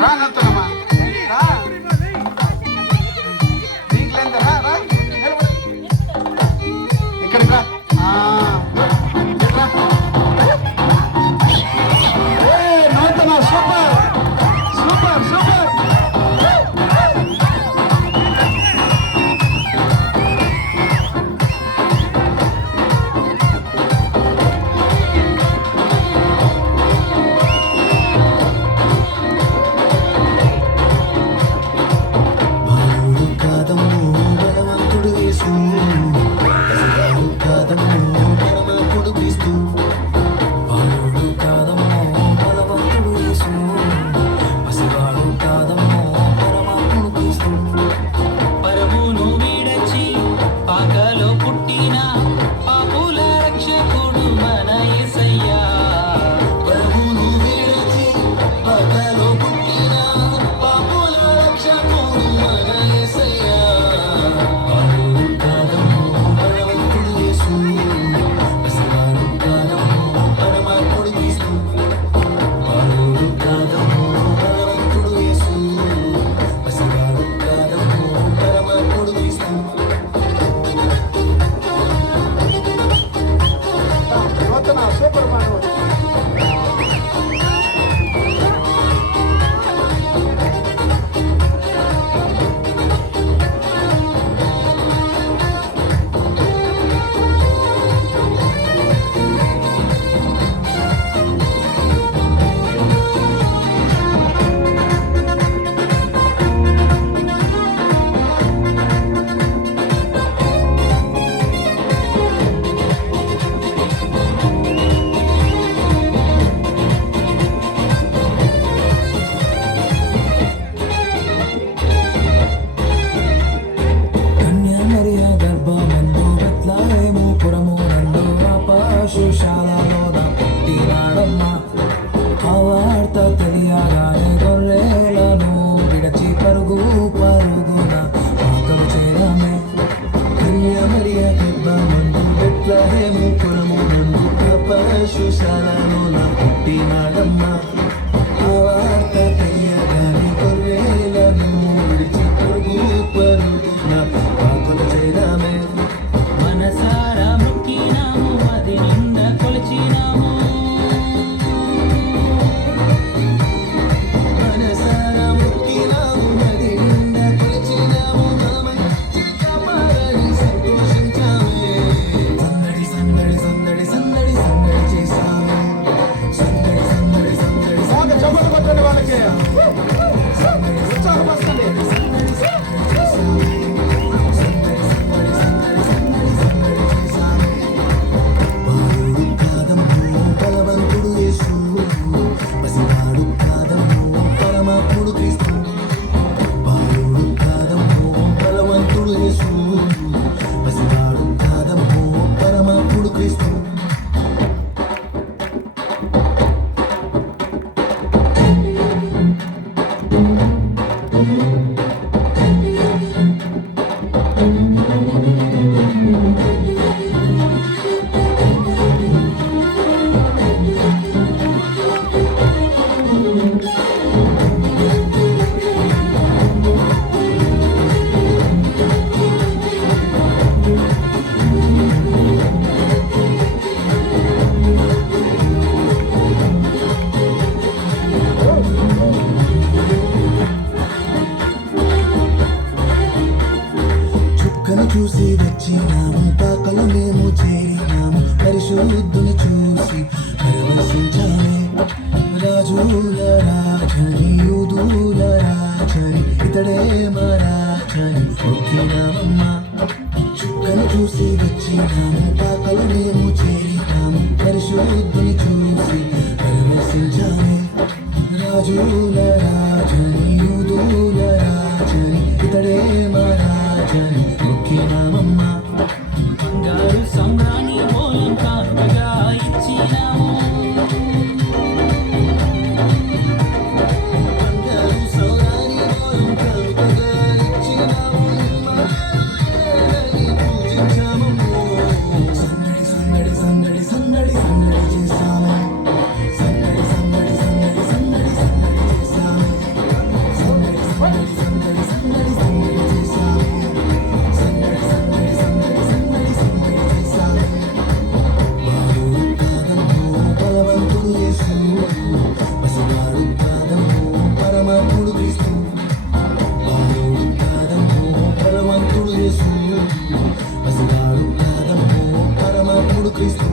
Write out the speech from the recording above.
రా నత్తమ్మా రా నీకులేందా రా రా ఇక్కడికి రా నత్తమ్మా సూపర్ సూపర్ సూపర్ చూసి వచ్చినాము పాకలు మేము చేరినాము పరిశుద్ధుని చూసి పరవశించామే రాజుల రాజని యూదుల రాజని ఇతడే మా రాజని ఒక్కినామమ్మా చుక్కను చూసి వచ్చినాము పాకలు మేము చేరినాము పరిశుద్ధుని చూసి పరవశించామే రాజుల రాజని యూదుల రాజని ఇతడే మా రాజని ఒక్కినామమ్మా బంగారు సంబరాన్ని మూలం కానుకగా ఇచ్చినాము బంగారు సౌరాన్ని మూలం కానుకగా ఇచ్చినాము పూజించామమ్మో సందడి సందడి సందడి సందడి సందడి చేస్తాము సందడి సందడి సందడి సందడి సందడి చేస్తాము యేసు పసివాడు కాదమ్మో పరమాత్ముడు క్రీస్తు